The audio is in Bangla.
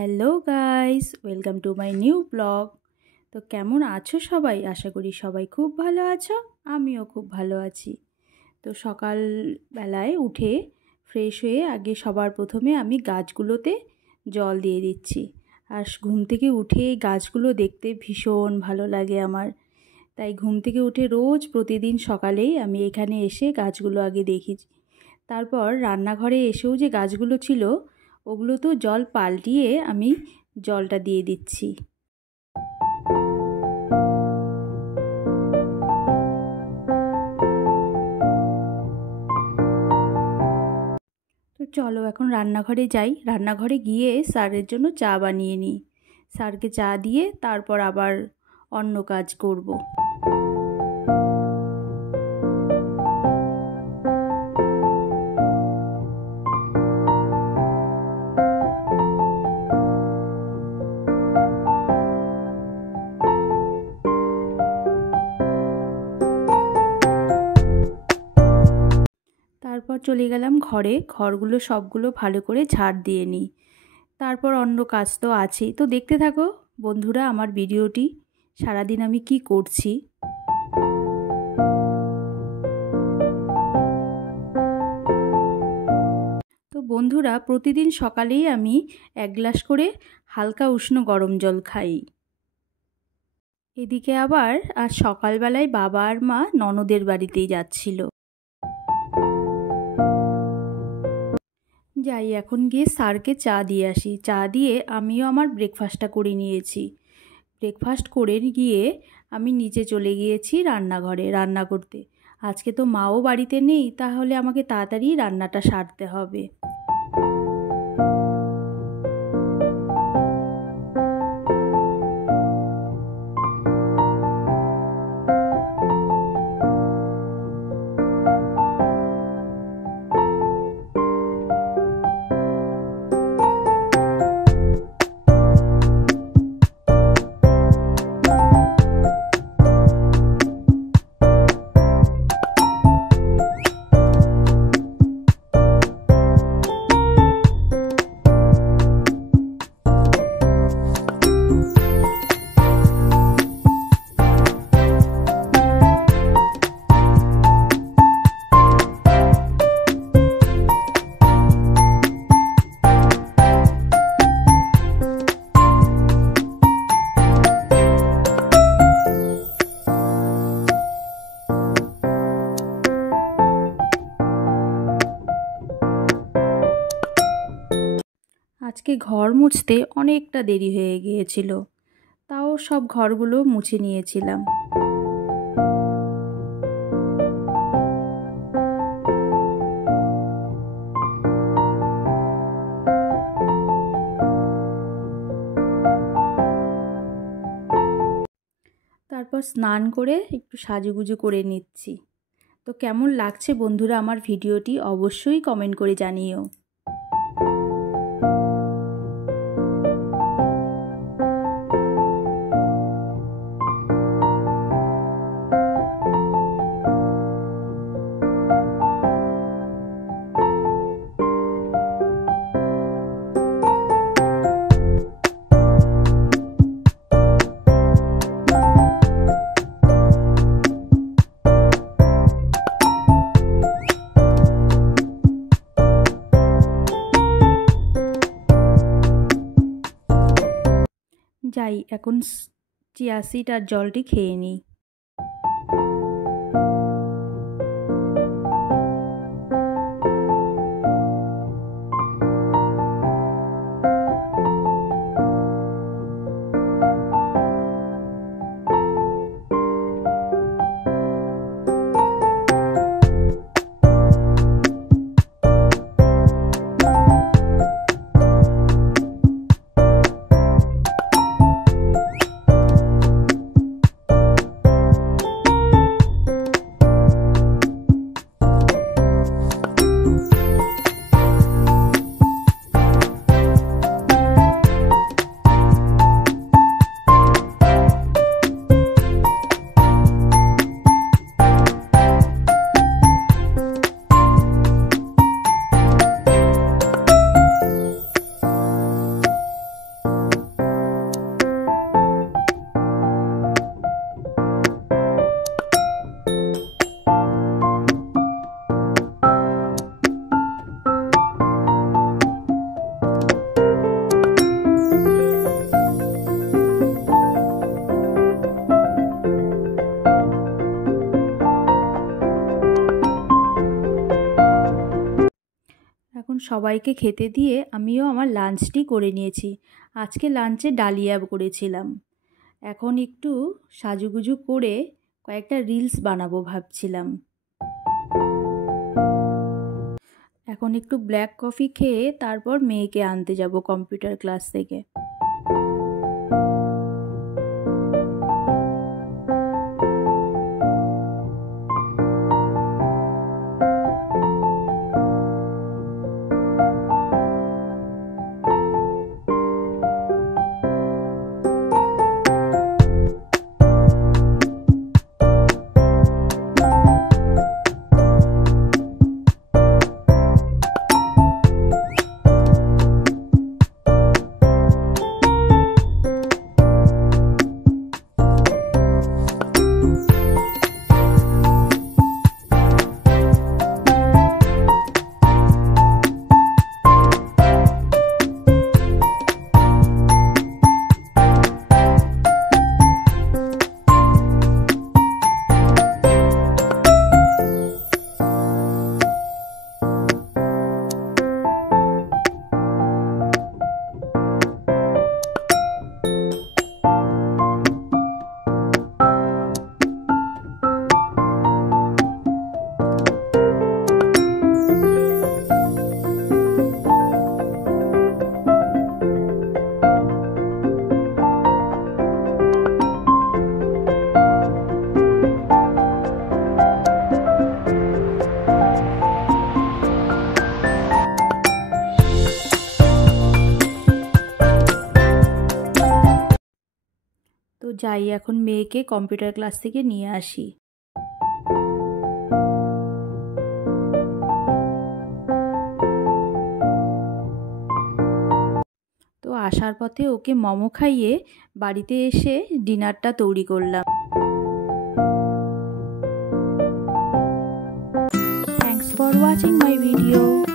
Hello guys, welcome to my new blog. তো কেমন আছো সবাই? আশা করি সবাই খুব ভালো আছো, আমিও খুব ভালো আছি। তো সকালবেলায় উঠে ফ্রেশ হয়ে আগে সবার প্রথমে আমি গাছগুলোতে জল দিয়ে দিচ্ছি। আর ঘুম থেকে উঠে এই গাছগুলো দেখতে ভীষণ ভালো লাগে আমার। তাই ঘুম থেকে উঠে রোজ প্রতিদিন সকালেই আমি এখানে এসে গাছগুলো আগে দেখি। তারপর রান্নাঘরে এসেও যে গাছগুলো ছিল ওগুলো তো জল পাল্টিয়ে আমি জলটা দিয়ে দিচ্ছি। তো চলো এখন রান্নাঘরে যাই। রান্নাঘরে গিয়ে স্যারের জন্য চা বানিয়ে নিই। স্যারকে চা দিয়ে তারপর আবার অন্য কাজ করব। তারপর চলে গেলাম ঘরে। ঘরগুলো সবগুলো ভালো করে ঝাড় দিয়ে নিই। তারপর অন্য কাজ তো আছেই। তো দেখতে থাকো বন্ধুরা আমার ভিডিওটি, সারাদিন আমি কি করছি। তো বন্ধুরা প্রতিদিন সকালেই আমি 1 গ্লাস করে হালকা উষ্ণ গরম জল খাই। এদিকে আবার আজ সকালবেলায় বাবা আর মা ননদের বাড়িতেই যাচ্ছিল। যাই এখন গিয়ে স্যারকে চা দিয়ে আসি। চা দিয়ে আমিও আমার ব্রেকফাস্টটা করে নিয়েছি। ব্রেকফাস্ট করে গিয়ে আমি নিচে চলে গিয়েছি রান্নাঘরে রান্না করতে। আজকে তো মাও বাড়িতে নেই, তাহলে আমাকে তাড়াতাড়ি রান্নাটা সারতে হবে। আজকে ঘর মুছতে অনেকটা দেরি হয়ে গিয়েছিল, তাও সব ঘরগুলো মুছে নিয়েছিলাম। তারপর স্নান করে একটু সাজুগুজু করে নিচ্ছি। তো কেমন লাগছে বন্ধুরা আমার ভিডিওটি অবশ্যই কমেন্ট করে জানিও। যাই এখন চিয়া সিড আর জলটি খেয়ে নিই। তখন সবাইকে খেতে দিয়ে আমিও আমার লাঞ্চটি করে নিয়েছি। আজকে লাঞ্চে ডালিয়া করেছিলাম। এখন একটু সাজুগুজু করে কয়েকটা রিলস বানাবো ভাবছিলাম। এখন একটু ব্ল্যাক কফি খেয়ে তারপর মেয়েকে আনতে যাব কম্পিউটার ক্লাস থেকে। তো যাই এখন মেয়েকে কম্পিউটার ক্লাস থেকে নিয়ে আসি। তো আসার পথে ওকে মোমো খাইয়ে বাড়িতে এসে ডিনারটা তৈরি করলাম। Thanks for watching my video.